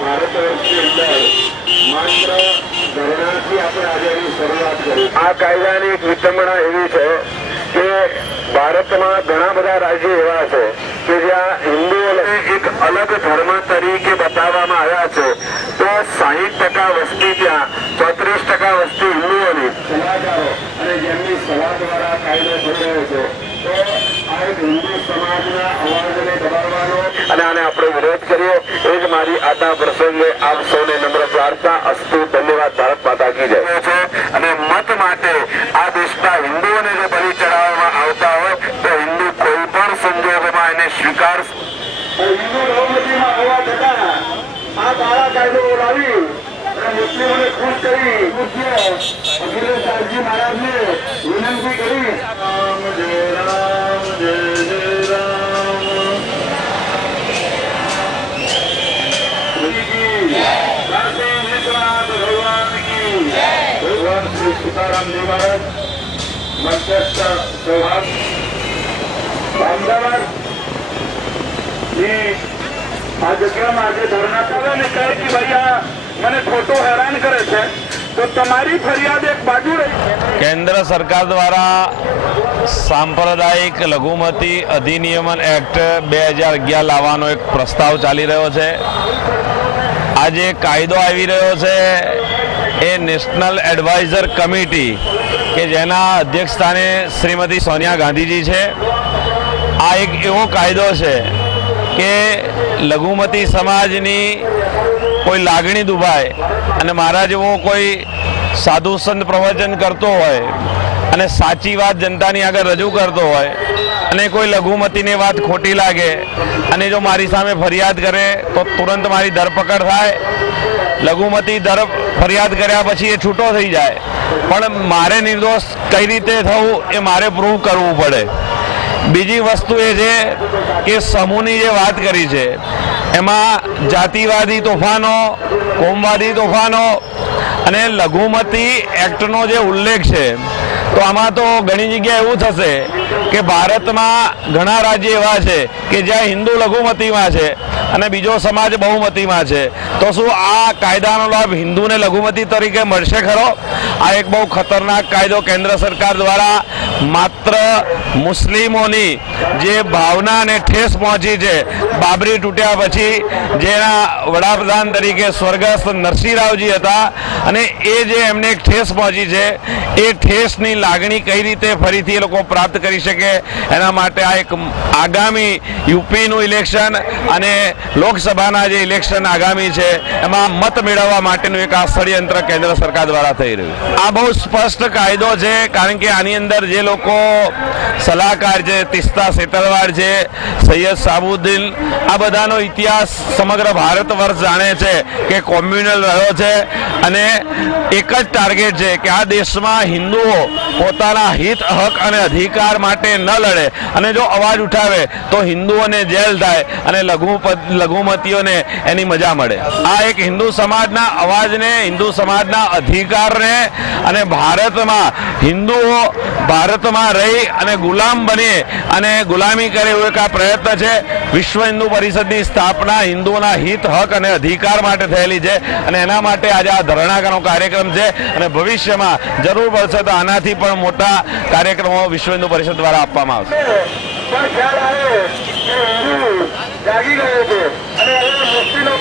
ભારત વર્ષની અંદર માત્ર ધરણાથી આપણે આજે શરૂઆત કરી। આ કાયદાની એક વિટંબણા એવી છે કે ભારતમાં ઘણા બધા રાજ્યો એવા છે કે જ્યાં હિન્દુઓને એક અલગ ધર્મ તરીકે બતાવવામાં આવ્યા છે, તો 60% વસ્તી ત્યાં 34% વસ્તી હિન્દુઓની સલાહકારો અને જેમની સલાહ દ્વારા કાયદો થઈ રહ્યો છે, તો આ એક હિન્દુ સમાજના અવાજને દબાવવાનો અને આને આપણે વિરોધ કર્યો। એ જ મારી આજના પ્રસંગે આપ સૌને નમ્ર પ્રાર્થના। અસ્તુ, ધન્યવાદ। ભારત માતા કી જય છે। અને મત માટે આ દેશના હિન્દુઓને જો બલિ ચડાવવામાં આવતા હોય તો હિન્દુ કોઈ પણ સંજોગોમાં એને સ્વીકાર હિન્દુ બહુમતીમાં હોવા છતાં આ કાળા કાયદો લાવી અને મુસ્લિમોને ખુશ કરી પૂજ્ય અખિલેશજી મહારાજને વિનંતી કરી રામ જય રામ જય જય રામ ભગવાન શ્રી સીતારામજી મહારાજ મંચસ્થ સૌભાગ અમદાવાદ આ જગ્યામાં આજે ધરણા કરે ને કહે કે ભાઈ આ મને ખોટો હેરાન કરે છે, તો તમારી ફરિયાદ એક બાજુ રહી। કેન્દ્ર સરકાર દ્વારા સાંપ્રદાયિક લઘુમતી અધિનિયમન એક્ટ 2011 લાવવાનો એક પ્રસ્તાવ ચાલી રહ્યો છે। આ જે કાયદો આવી રહ્યો છે એ નેશનલ એડવાઇઝર કમિટી કે જેના અધ્યક્ષ સ્થાને શ્રીમતી સોનિયા ગાંધીજી છે, આ એક એવો કાયદો છે કે લઘુમતી સમાજની કોઈ લાગણી દુભાય અને મારા જેવો કોઈ સાધુ સંત પ્રવચન કરતો હોય અને સાચી વાત જનતાની આગળ રજૂ કરતો હોય અને કોઈ લઘુમતીની વાત ખોટી લાગે અને જો મારી સામે ફરિયાદ કરે તો તુરંત મારી ધરપકડ થાય। લઘુમતી ફરિયાદ કર્યા પછી એ છૂટો થઈ જાય, પણ મારે નિર્દોષ કઈ રીતે થવું એ મારે પ્રૂવ કરવું પડે। બીજી વસ્તુ એ છે કે સમૂહની જે વાત કરી છે એમાં જાતિવાદી તોફાનો, કોમવાદી તોફાનો અને લઘુમતી એક્ટનો જે ઉલ્લેખ છે, તો આમાં તો ઘણી જગ્યાએ એવું થશે કે ભારતમાં ઘણા રાજ્ય એવા છે કે જ્યાં હિન્દુ લઘુમતીમાં છે અને બીજો સમાજ બહુમતીમાં છે, તો શું આ કાયદાનો લાભ હિન્દુને લઘુમતી તરીકે મળશે ખરો? આ એક બહુ ખતરનાક કાયદો કેન્દ્ર સરકાર દ્વારા માત્ર મુસ્લિમોની જે ભાવનાને ઠેસ પહોંચી છે બાબરી તૂટ્યા પછી, જેના વડાપ્રધાન તરીકે સ્વર્ગસ્થ નરસિંહ રાવજી હતા, અને એ જે એમને એક ઠેસ પહોંચી છે એ ઠેસની લાગણી કઈ રીતે ફરીથી એ લોકો પ્રાપ્ત કરી શકે, એના માટે આ એક આગામી યુપીનું ઇલેક્શન અને લોકસભાના જે ઇલેક્શન આગામી છે એમાં મત મેળવવા માટેનું એક આ ષડયંત્ર કેન્દ્ર સરકાર દ્વારા થઈ રહ્યું। આ બહુ સ્પષ્ટ કાયદો છે, કારણ કે આની અંદર જે લોકો સલાહકાર છે, તિસ્તા સેતરવાડ છે, સૈયદ સાબુદ્દીન, આ બધાનો ઇતિહાસ સમગ્ર ભારત વર્ષ જાણે છે કે કોમ્યુનલ રહ્યો છે અને એક જ ટાર્ગેટ છે કે આ દેશમાં હિન્દુઓ પોતાના હિત, હક અને અધિકાર માટે ન લડે અને જો અવાજ ઉઠાવે તો હિન્દુઓને જેલ થાય અને લઘુમતીઓને એની મજા મળે। આ એક હિન્દુ સમાજના અવાજને, હિન્દુ સમાજના અધિકારને અને ભારતમાં હિન્દુઓ ભારતમાં રહી અને ગુલામ બને અને ગુલામી કરે એવો એક આ પ્રયત્ન છે। વિશ્વ હિન્દુ પરિષદની સ્થાપના હિન્દુઓના હિત, હક અને અધિકાર માટે થયેલી છે અને એના માટે આજે આ ધરણાનો કાર્યક્રમ છે અને ભવિષ્યમાં જરૂર પડશે તો આનાથી પણ મોટા કાર્યક્રમો વિશ્વ હિન્દુ પરિષદ દ્વારા આપવામાં આવશે। જાગી ગયો છે અને હવે મુસ્લિમો